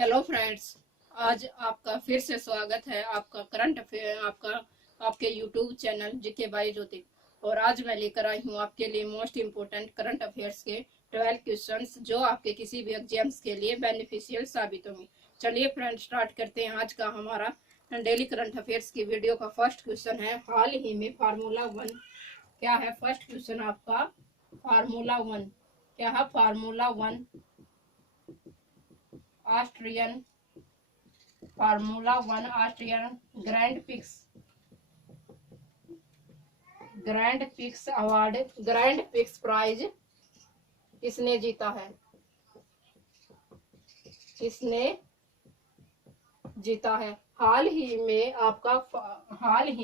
Hello friends. आज आपका फिर से स्वागत है आपका करंट अफेयर आपके यूट्यूब चैनल जीके बाई ज्योति। और आज मैं लेकर आई हूँ आपके लिए मोस्ट इम्पोर्टेंट करंट अफेयर्स के 12 क्वेश्चंस जो आपके किसी भी एग्जाम्स के लिए बेनिफिशियल साबित होंगे। चलिए फ्रेंड्स, स्टार्ट करते हैं आज का हमारा डेली करंट अफेयर्स की वीडियो का। फर्स्ट क्वेश्चन है, हाल ही में फार्मूला वन क्या है? फर्स्ट क्वेश्चन आपका फार्मूला वन क्या है? Formula one Austrian grand prix award, grand prix prize किसने जीता है? किसने जीता है? हाल ही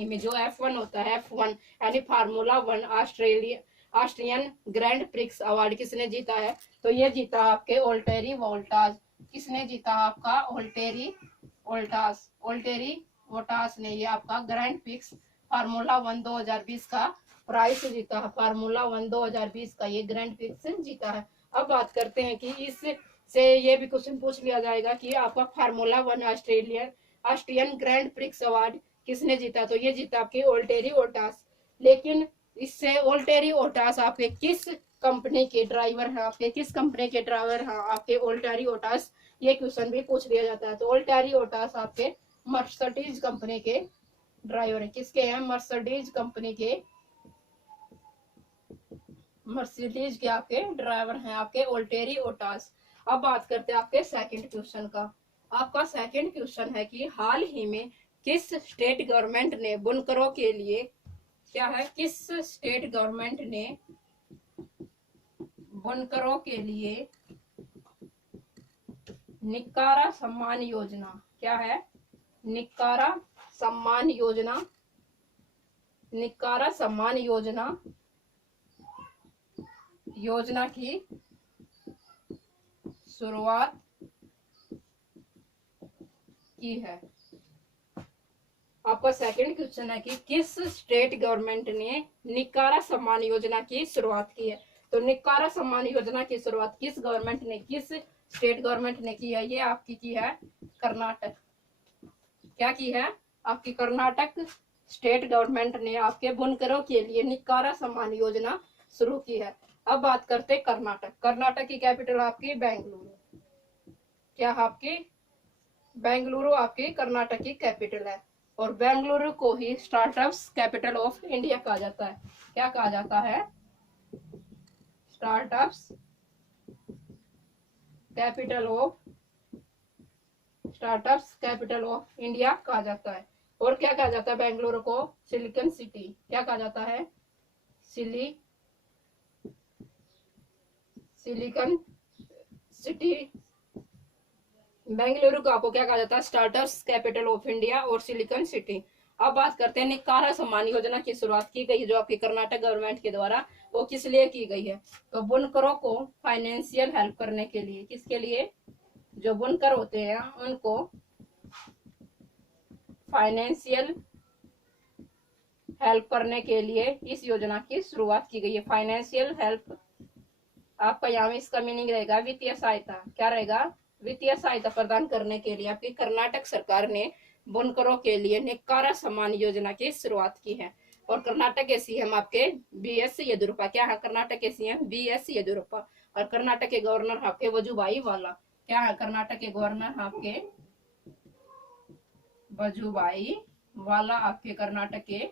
में जो F1 होता है, F1 यानी formula one Austrian grand prix award किसने जीता है? तो ये जीता आपके ओल्टेरी वोल्टास। किसने जीता? आपका ओल्टेरी वोल्टास ने ये आपका ग्रैंड प्रिक्स फार्मूला वन 2020 का प्राइज जीता है। फार्मूला वन 2020 का ये ग्रैंड प्रिक्स जीता है। अब बात करते हैं कि इस से ये भी क्वेश्चन पूछ लिया जाएगा कि आपका formula one Austrian grand prix award किसने जीता? तो ये जीता आपके ओल्टेरी ओटास। लेकिन इससे ओल्टेरी ओटास आपके किस कंपनी के ड्राइवर हैं? आपके ओल्टेरी ओटास, ये क्वेश्चन भी पूछ लिया जाता है। तो ओल्टेरी ओटास आपके मर्सिडीज कंपनी के ड्राइवर है। किसके हैं? मर्सिडीज के आपके ड्राइवर हैं आपके ओल्टेरी ओटास। अब बात करते हैं आपके सेकंड क्वेश्चन का। आपका सेकंड क्वेश्चन है कि हाल ही में किस स्टेट गवर्नमेंट ने बुनकरों के लिए क्या है? किस स्टेट गवर्नमेंट ने बुनकरों के लिए निकारा सम्मान योजना, क्या है? निकारा सम्मान योजना की शुरुआत की है। आपका सेकंड क्वेश्चन है कि किस स्टेट गवर्नमेंट ने निकारा सम्मान योजना की शुरुआत की है? तो निकारा सम्मान योजना की शुरुआत किस स्टेट गवर्नमेंट ने की है? ये आपकी की है कर्नाटक। क्या की है? आपकी कर्नाटक स्टेट गवर्नमेंट ने आपके बुनकरों के लिए निकारा सम्मान योजना शुरू की है। अब बात करते हैं कर्नाटक की कैपिटल आपकी बेंगलुरु। क्या आपकी बेंगलुरु आपकी कर्नाटक की कैपिटल है। और बेंगलुरु को ही स्टार्टअप्स कैपिटल ऑफ इंडिया कहा जाता है। क्या कहा जाता है? स्टार्टअप्स कैपिटल ऑफ इंडिया कहा जाता है। और क्या कहा जाता है बेंगलुरु को? Silicon city. क्या कहा जाता है? Silicon city. बेंगलुरु को आपको क्या कहा जाता है? स्टार्टअप्स कैपिटल ऑफ इंडिया और सिलिकॉन सिटी। अब बात करते हैं निकारा सम्मान योजना की शुरुआत की गई जो आपकी कर्नाटक गवर्नमेंट के द्वारा, वो किस लिए की गई है? तो बुनकरों को फाइनेंशियल हेल्प करने के लिए। किसके लिए? जो बुनकर होते हैं उनको फाइनेंशियल हेल्प करने के लिए इस योजना की शुरुआत की गई है। फाइनेंशियल हेल्प आपका यहाँ में इसका मीनिंग रहेगा वित्तीय सहायता। क्या रहेगा? वित्तीय सहायता प्रदान करने के लिए आपकी कर्नाटक सरकार ने बुनकरों के लिए निकारा सम्मान योजना की शुरुआत की है। और कर्नाटक के सीएम आपके BS येदियुरप्पा। क्या है? कर्नाटक के सीएम BS येदियुरप्पा। और कर्नाटक के गवर्नर आपके वजुभाई वाला। क्या है? कर्नाटक के गवर्नर आपके वजुभाई वाला आपके कर्नाटक के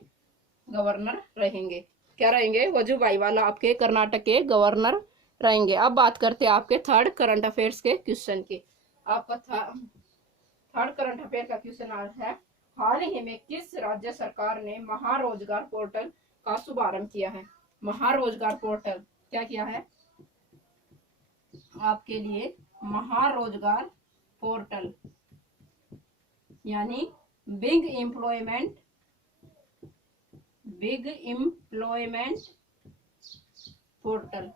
गवर्नर रहेंगे। क्या रहेंगे? वजुभाई वाला आपके कर्नाटक के गवर्नर रहेंगे। अब बात करते हैं आपके थर्ड करंट अफेयर्स के क्वेश्चन की। आपका थर्ड करंट अफेयर का क्वेश्चन है, हाल ही में किस राज्य सरकार ने महारोजगार पोर्टल का शुभारंभ किया है? महारोजगार पोर्टल क्या किया है आपके लिए? महारोजगार पोर्टल यानी बिग एम्प्लॉयमेंट पोर्टल।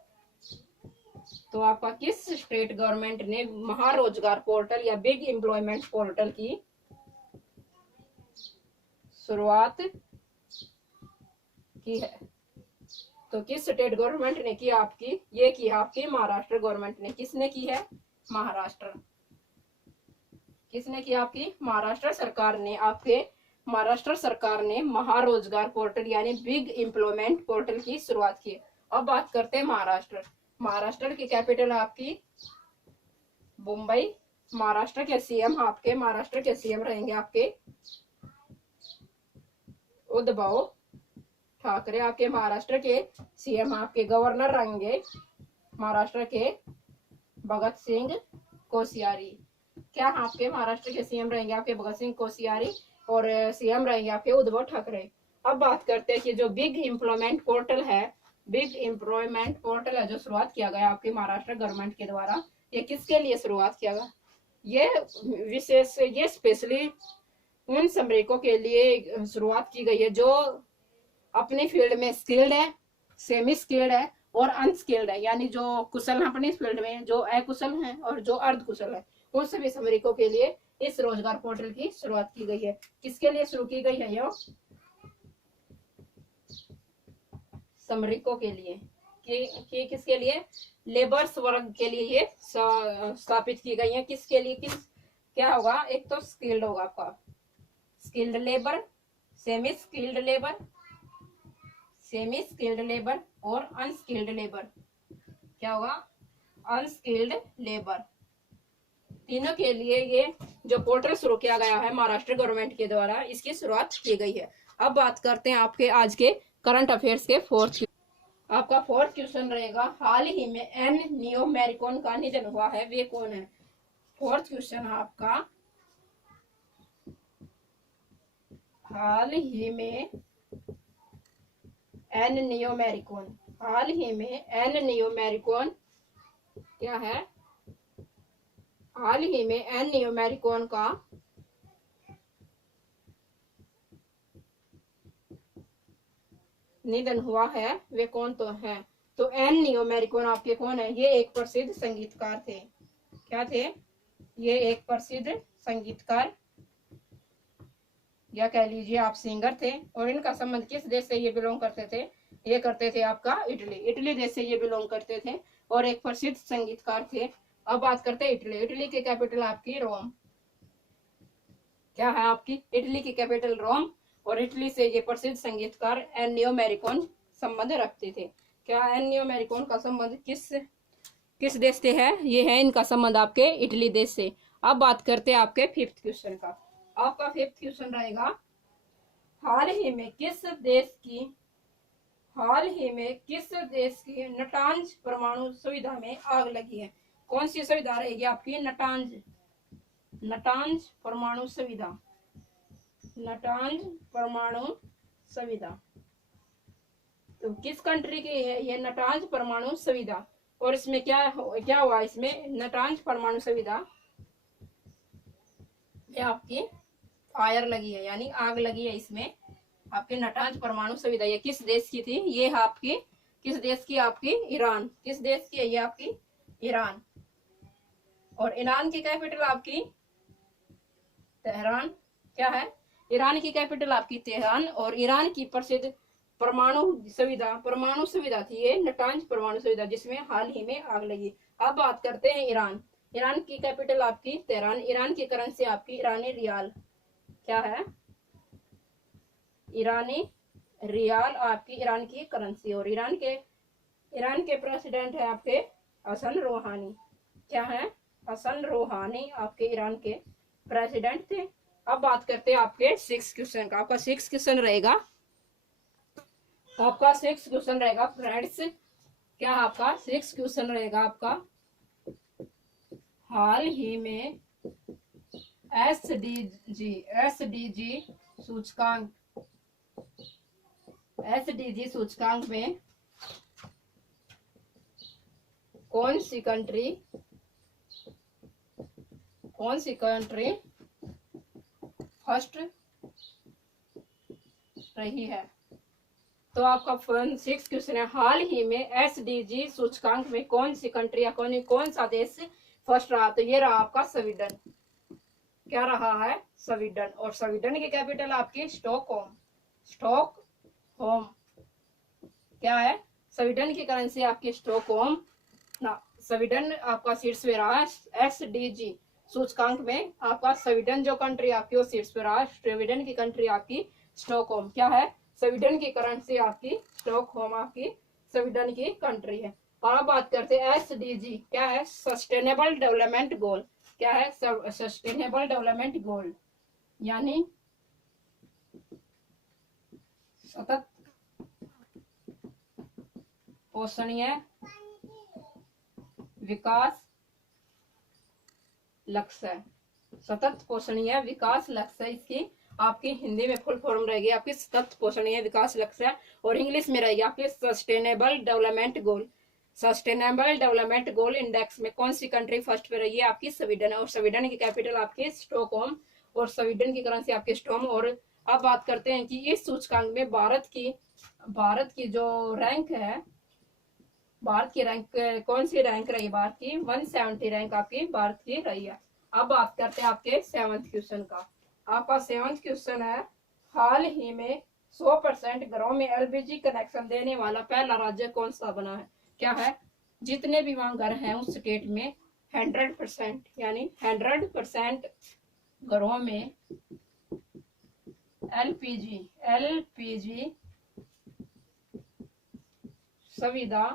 तो आपका किस स्टेट गवर्नमेंट ने महारोजगार पोर्टल या बिग एम्प्लॉयमेंट पोर्टल की शुरुआत की है? तो किस स्टेट गवर्नमेंट ने की आपकी? ये की आपकी महाराष्ट्र गवर्नमेंट ने। किसने की है? महाराष्ट्र। किसने किया? आपकी महाराष्ट्र सरकार ने। आपके महाराष्ट्र सरकार ने महारोजगार पोर्टल यानी बिग एम्प्लॉयमेंट पोर्टल की शुरुआत की। अब बात करते हैं महाराष्ट्र। महाराष्ट्र की कैपिटल आपकी मुंबई। महाराष्ट्र के सीएम रहेंगे आपके उद्धव ठाकरे। आपके महाराष्ट्र के सीएम आपके गवर्नर रहेंगे महाराष्ट्र के भगत सिंह कोश्यारी। क्या? आपके महाराष्ट्र के सीएम रहेंगे आपके भगत सिंह कोश्यारी और सीएम रहेंगे आपके उद्धव ठाकरे। अब बात करते हैं कि जो बिग एम्प्लॉयमेंट पोर्टल है जो शुरुआत किया गया आपके महाराष्ट्र गवर्नमेंट के द्वारा, ये किसके लिए शुरुआत किया गया? ये स्पेशली उन श्रमिकों के लिए शुरुआत की गई है जो अपनी फील्ड में स्किल्ड है, सेमी स्किल्ड है और अनस्किल्ड है, यानी जो कुशल है अपनी फील्ड में, जो अकुशल है और जो अर्ध कुशल है, उन सभी श्रमिकों के लिए इस रोजगार पोर्टल की शुरुआत की गई है। किसके लिए शुरू की गई है? ये श्रमिकों के लिए। किसके लिए? लेबर्स वर्ग के लिए ये स्थापित की गई है। किसके लिए? क्या होगा? एक तो स्किल्ड होगा आपका skilled labour, semi skilled labour और अनस्किल्ड लेबर। क्या होगा? Unskilled labour. तीनों के लिए ये जो पोर्टल शुरू किया गया है महाराष्ट्र गवर्नमेंट के द्वारा, इसकी शुरुआत की गई है। अब बात करते हैं आपके आज के करंट अफेयर्स के आपका फोर्थ क्वेश्चन रहेगा, हाल ही में एन नियो मैरिकॉन का निधन हुआ है, वे कौन है? फोर्थ क्वेश्चन आपका, हाल ही में एन नियो मैरिकॉन क्या है? हाल ही में एन नियो मैरिकॉन का निधन हुआ है, वे कौन तो है? तो एन नियो मैरिकॉन आपके कौन है? ये एक प्रसिद्ध संगीतकार थे। क्या थे? ये एक प्रसिद्ध संगीतकार या कह लीजिए आप सिंगर थे। और इनका संबंध किस देश से ये बिलोंग करते थे? ये करते थे आपका इटली देश से ये बिलोंग करते थे और एक प्रसिद्ध संगीतकार थे। अब बात करते हैं इटली की कैपिटल आपकी रोम। क्या है? आपकी इटली की कैपिटल रोम और इटली से ये प्रसिद्ध संगीतकार एन्नियो मैरिकॉन संबंध रखते थे। क्या एन्नियो मैरिकॉन का संबंध किस देश से है? ये है इनका संबंध आपके इटली देश से। अब बात करते हैं आपके फिफ्थ क्वेश्चन का। आपका फिफ्थ क्वेश्चन रहेगा, हाल ही में किस देश की नटांज परमाणु सुविधा में आग लगी है? कौन सी सुविधा रहेगी आपकी? नटांज परमाणु सुविधा। तो किस कंट्री की है ये नटांज परमाणु सुविधा? और इसमें क्या हुआ? इसमें नटांज परमाणु सुविधा में आपकी फायर लगी है, यानी आग लगी है इसमें। आपकी नटांज परमाणु सुविधा ये किस देश की थी? ये आपकी किस देश की? आपकी ईरान। किस देश की है ये? आपकी ईरान। और ईरान की कैपिटल आपकी तेहरान। क्या है? ईरान की कैपिटल आपकी तेहरान और ईरान की प्रसिद्ध परमाणु सुविधा थी ये नटांज परमाणु सुविधा, जिसमें हाल ही में आग लगी। अब बात करते हैं ईरान की कैपिटल आपकी तेहरान। ईरान की करेंसी आपकी ईरानी रियाल। क्या है? ईरानी रियाल आपकी ईरान की करेंसी। और ईरान के प्रेसिडेंट है आपके हसन रूहानी। क्या है? हसन रूहानी आपके ईरान के प्रेसिडेंट थे। अब बात करते हैं आपके सिक्स क्वेश्चन का। आपका सिक्स क्वेश्चन रहेगा फ्रेंड्स। क्या आपका सिक्स क्वेश्चन रहेगा आपका, हाल ही में एसडीजी सूचकांक में कौन सी कंट्री फर्स्ट रही है? तो आपका सिक्स क्वेश्चन है, हाल ही में एसडीजी सूचकांक में कौन सी कंट्री या कौन सा देश फर्स्ट रहा? तो ये रहा आपका स्वीडन। क्या रहा है? स्वीडन। और स्वीडन की कैपिटल आपकी स्टॉकहोम। क्या है? स्वीडन की करेंसी आपकी स्टॉकहोम। स्वीडन आपका शीर्ष पे रहा है एसडीजी सूचकांक में आपका स्वीडन जो कंट्री आपकी वो शीर्ष पर रहा। स्वीडन की कंट्री आपकी स्टॉकहोम। क्या है? स्वीडन की करेंसी आपकी स्टॉकहोम आपकी स्वीडन की कंट्री है। और अब बात करते हैं SDG। क्या है? Sustainable development goal. क्या है? सस्टेनेबल डेवलपमेंट गोल यानी सतत पोषणीय विकास लक्ष्य। सतत पोषणीय विकास लक्ष्य इसकी आपकी हिंदी में फुल फॉर्म रहेगी आपकी सतत पोषणीय विकास लक्ष्य, और इंग्लिश में रहेगी आपकी sustainable development goal. Sustainable development goal index में कौन सी कंट्री फर्स्ट पे रही है? आपकी स्वीडन है, और स्वीडन की कैपिटल आपकी स्टॉकहोम, और स्वीडन की करेंसी आपकी स्टॉम। और अब बात करते हैं कि इस सूचकांक में भारत की जो रैंक है, भारत की रैंक कौन सी रैंक रही? भारत की 170 रैंक आपकी भारत की रही है। अब बात करते हैं आपके 7th क्वेश्चन का। आपका 7th क्वेश्चन है, हाल ही में 100% घरों में LPG कनेक्शन देने वाला पहला राज्य कौन सा बना है? क्या है? जितने भी वहां घर हैं उस स्टेट में 100% यानी 100% घरों में LPG सुविधा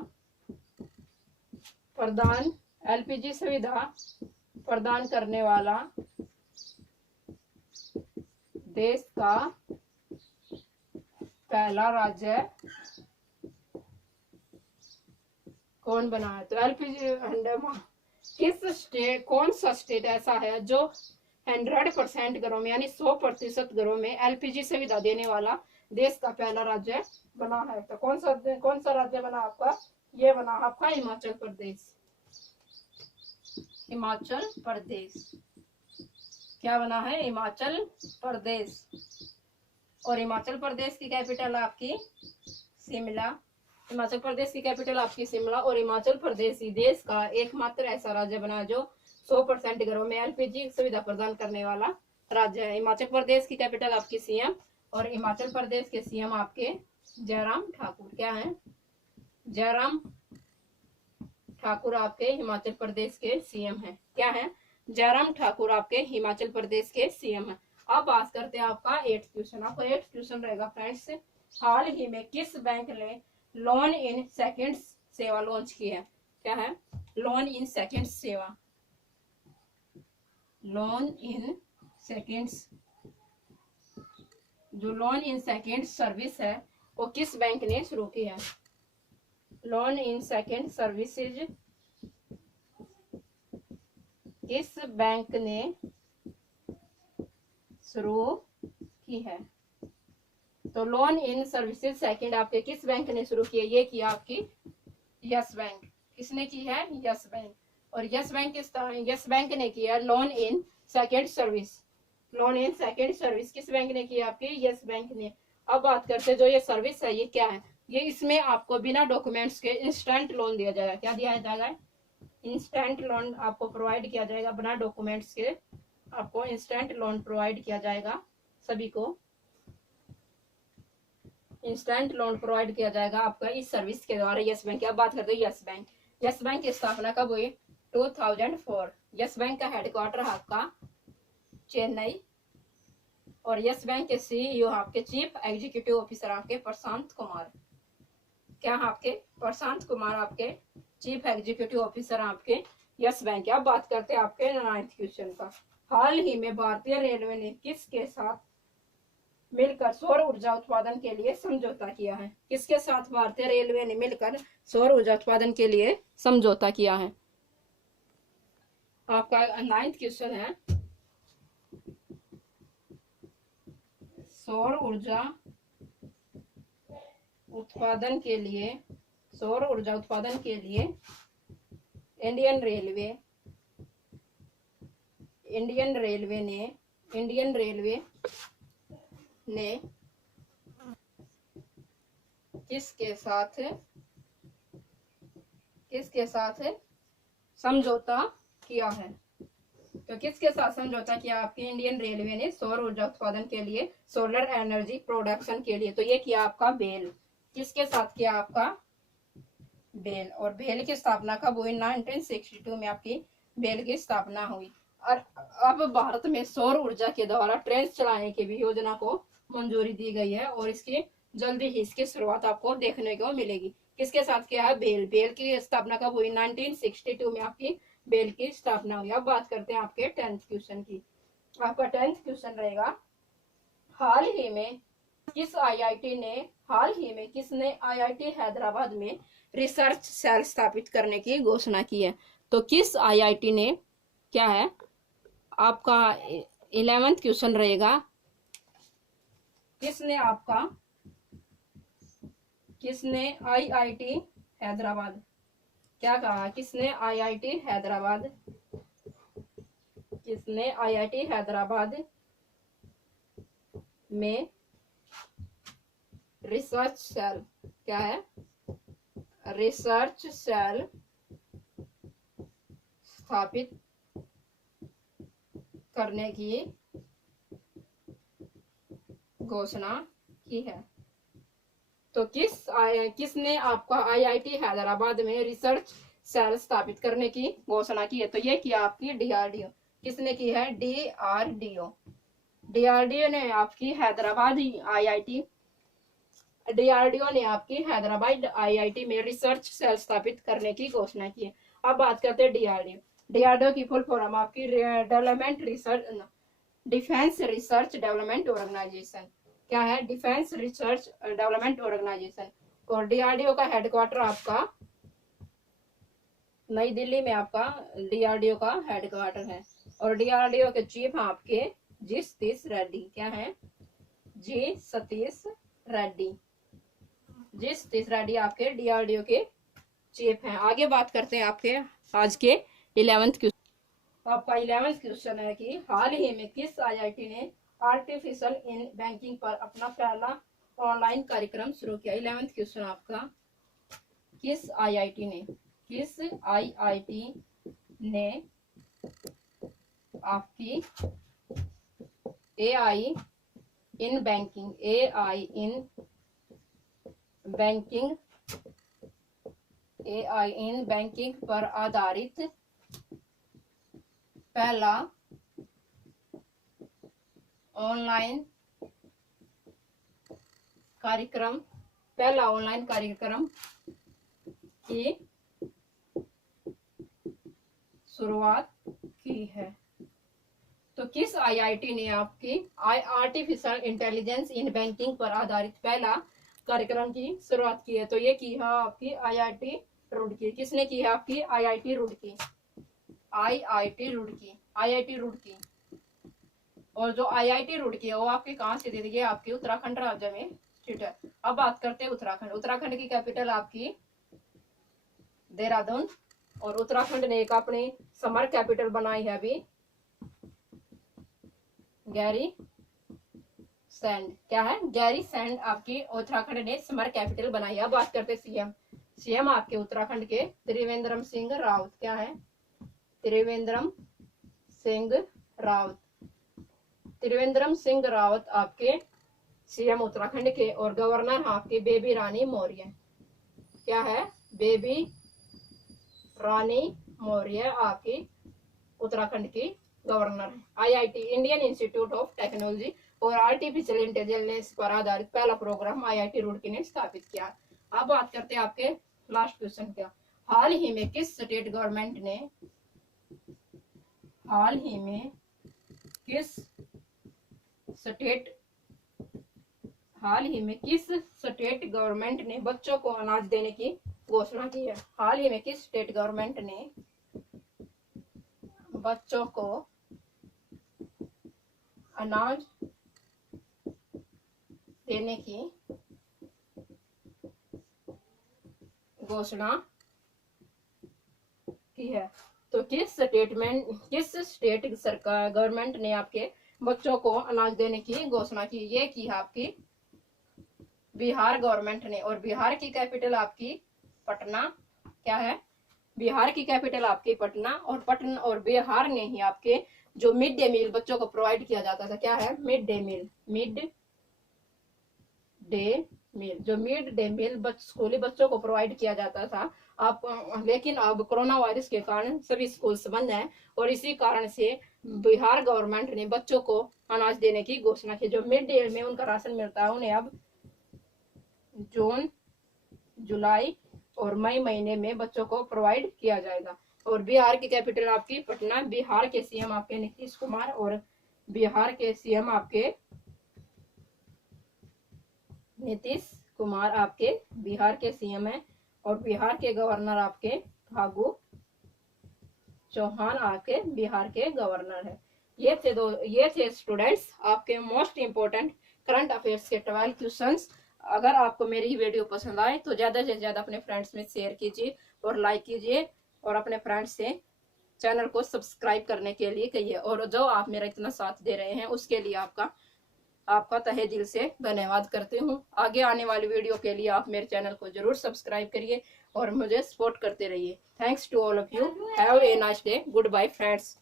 प्रदान करने वाला देश का पहला राज्य कौन बना है? तो LPG कौन सा स्टेट ऐसा है जो 100% घरों में यानी 100% घरों में LPG सुविधा देने वाला देश का पहला राज्य बना है? तो कौन सा राज्य बना आपका? ये बना आपका हिमाचल प्रदेश। हिमाचल प्रदेश क्या बना है? हिमाचल प्रदेश। और हिमाचल प्रदेश की कैपिटल आपकी शिमला। हिमाचल प्रदेश की कैपिटल आपकी शिमला, और हिमाचल प्रदेश ही देश का एकमात्र ऐसा राज्य बना जो 100% घरों में LPG सुविधा प्रदान करने वाला राज्य है। हिमाचल प्रदेश की कैपिटल आपकी CM, और हिमाचल प्रदेश के CM आपके जयराम ठाकुर। क्या है? जयराम ठाकुर आपके हिमाचल प्रदेश के CM हैं। क्या है? जयराम ठाकुर आपके हिमाचल प्रदेश के CM हैं। अब बात करते हैं आपका 8th क्वेश्चन। आपका 8th क्वेश्चन रहेगा फ्रेंड्स, हाल ही में किस बैंक ने लोन इन सेकंड्स सेवा लॉन्च की है? क्या है? लोन इन सेकंड्स सेवा। लोन इन सेकंड्स, जो लोन इन सेकंड्स सर्विस है वो किस बैंक ने शुरू की है? लोन इन सेकंड सर्विसेज किस बैंक ने शुरू की है? तो लोन इन सर्विसेज सेकंड आपके किस बैंक ने शुरू की है? ये किया आपकी यस बैंक। किसने की है? Yes bank. और यस बैंक ने किया loan in second service. Loan in second service किस बैंक ने किया? आपकी यस बैंक ने। अब बात करते हैं जो ये सर्विस है ये क्या है? ये इसमें आपको बिना डॉक्यूमेंट्स के इंस्टेंट लोन दिया जाएगा। क्या दिया जाएगा? इंस्टेंट लोन आपको प्रोवाइड किया जाएगा बिना डॉक्यूमेंट्स के। आपको इंस्टेंट लोन प्रोवाइड किया जाएगा, सभी को इंस्टेंट लोन प्रोवाइड किया जाएगा आपका इस सर्विस के द्वारा यस बैंक की। अब बात करते हैं यस बैंक। यस बैंक की स्थापना कब हुई? 2004। यस बैंक का हेडक्वार्टर आपका चेन्नई, और यस बैंक के CEO आपके चीफ एग्जीक्यूटिव ऑफिसर आपके प्रशांत कुमार। क्या आपके? प्रशांत कुमार आपके चीफ एग्जीक्यूटिव ऑफिसर आपके यस बैंक। अब बात करते हैं आपके 9th क्वेश्चन का। हाल ही में भारतीय रेलवे ने किसके साथ मिलकर सौर ऊर्जा उत्पादन के लिए समझौता किया है? किसके साथ भारतीय रेलवे ने मिलकर सौर ऊर्जा उत्पादन के लिए समझौता किया है? आपका 9th क्वेश्चन है, सौर ऊर्जा उत्पादन के लिए इंडियन रेलवे ने किसके साथ समझौता किया है? तो किसके साथ समझौता किया? आपकी इंडियन रेलवे ने सौर ऊर्जा उत्पादन के लिए, सोलर एनर्जी प्रोडक्शन के लिए। तो ये किया आपका बेल। किसके साथ किया? आपका बेल। और बेल की स्थापना कब हुई? 1962 में आपकी बेल की स्थापना हुई। और अब भारत में सौर ऊर्जा के द्वारा ट्रेन चलाने की भी योजना को मंजूरी दी गई है और इसकी जल्दी ही इसकी शुरुआत आपको देखने को मिलेगी। किसके साथ किया है? बेल। बेल की स्थापना कब हुई? 1962 में आपकी बेल की स्थापना हुई। अब बात करते हैं आपके 10th क्वेश्चन की। आपका 10th क्वेश्चन रहेगा, हाल ही में किसने आईआईटी हैदराबाद में रिसर्च सेल स्थापित करने की घोषणा की है? तो किस आईआईटी ने, क्या है आपका 11th क्वेश्चन रहेगा, किसने आईआईटी हैदराबाद, क्या कहा? किसने आईआईटी हैदराबाद में रिसर्च सेल, क्या है? रिसर्च सेल स्थापित करने की घोषणा की है? तो किसने आपका आईआईटी हैदराबाद में रिसर्च सेल स्थापित करने की घोषणा की है? तो ये किया आपकी डीआरडीओ। किसने की है? डीआरडीओ। डीआरडीओ ने आपकी हैदराबाद आईआईटी में रिसर्च सेल स्थापित करने की घोषणा की है। अब बात करते हैं डीआरडीओ। डीआरडीओ की फुल फॉर्म आपकी डिफेंस रिसर्च डेवलपमेंट ऑर्गेनाइजेशन, क्या है? Defence research development organisation. और डीआरडीओ का हेडक्वार्टर आपका नई दिल्ली में आपका डीआरडीओ का हेडक्वार्टर है। और डीआरडीओ के चीफ आपके जी सतीश रेड्डी, क्या है? जी सतीश रेड्डी आपके डीआरडीओ के चीफ हैं। आगे बात करते हैं आपके आज के 11th क्वेश्चन। आपका 11th क्वेश्चन है कि हाल ही में किस आईआईटी ने आर्टिफिशियल इन बैंकिंग पर अपना पहला ऑनलाइन कार्यक्रम शुरू किया? 11th क्वेश्चन आपका, किस आईआईटी ने आपकी एआई इन बैंकिंग पर आधारित पहला ऑनलाइन कार्यक्रम की शुरुआत की है? तो किस आईआईटी ने आपकी आर्टिफिशियल इंटेलिजेंस इन बैंकिंग पर आधारित पहला कार्यक्रम की शुरुआत की है? तो ये की है आपकी आईआईटी रुड़की। किसने की है? आपकी आईआईटी रुड़की। और जो आईआईटी रुड़की है वो आपके कहाँ से दी गई? आपकी उत्तराखंड राज्य में स्थित है। अब बात करते हैं उत्तराखंड की कैपिटल आपकी देहरादून। और उत्तराखंड ने एक अपनी समर कैपिटल बनाई है अभी, गैरीसैंड, क्या है? गैरीसैंड आपकी उत्तराखंड ने समर कैपिटल बनाई है। अब बात करते सीएम आपके उत्तराखंड के त्रिवेंद्र सिंह रावत, क्या है? त्रिवेंद्र सिंह रावत आपके सीएम उत्तराखंड के। और गवर्नर आपके बेबी रानी मौर्य, क्या है? बेबी रानी मौर्य आपकी उत्तराखंड की गवर्नर है। IIT Indian institute of technology और आर्टिफिशियल इंटेलिजेंस पर आधारित पहला प्रोग्राम आईआईटी रुड़की ने स्थापित किया। अब बात करते हैं आपके लास्ट क्वेश्चन क्या, हाल ही में किस स्टेट गवर्नमेंट ने बच्चों को अनाज देने की घोषणा की है? हाल ही में किस स्टेट गवर्नमेंट ने बच्चों को अनाज देने की घोषणा की है? तो किस स्टेट सरकार गवर्नमेंट ने आपके बच्चों को अनाज देने की घोषणा की? ये की है आपकी बिहार गवर्नमेंट ने। और बिहार की कैपिटल आपकी पटना, क्या है? बिहार की कैपिटल आपकी पटना। और बिहार ने ही आपके जो मिड डे मील बच्चों को प्रोवाइड किया जाता था, क्या है? मिड डे मील स्कूली बच्चों को प्रोवाइड किया जाता था। लेकिन अब कोरोना वायरस के कारण सभी स्कूल्स बंद हैं और इसी कारण से बिहार गवर्नमेंट ने बच्चों को अनाज देने की घोषणा की। जो मिड डे में उनका राशन मिलता है उन्हें अब जून, जुलाई और मई महीने में बच्चों को प्रोवाइड किया जाएगा। और बिहार की कैपिटल आपकी पटना। बिहार के सीएम आपके नीतीश कुमार और बिहार के सीएम आपके नीतीश कुमार आपके बिहार के सीएम है। और बिहार के गवर्नर आपके फागू चौहान आपके बिहार के गवर्नर है। ये थे स्टूडेंट्स आपके मोस्ट इंपोर्टेंट करंट अफेयर्स के 12 क्वेश्चंस। अगर आपको मेरी वीडियो पसंद आए तो ज्यादा से ज्यादा अपने फ्रेंड्स में शेयर कीजिए और लाइक कीजिए और अपने फ्रेंड्स से चैनल को सब्सक्राइब करने के लिए कहिए। और जो आप मेरा इतना साथ दे रहे हैं उसके लिए आपका तहे दिल से धन्यवाद करती हूँ। आगे आने वाली वीडियो के लिए आप मेरे चैनल को जरूर सब्सक्राइब करिए और मुझे सपोर्ट करते रहिए। Thanks to all of you. Have a nice day. Good bye friends.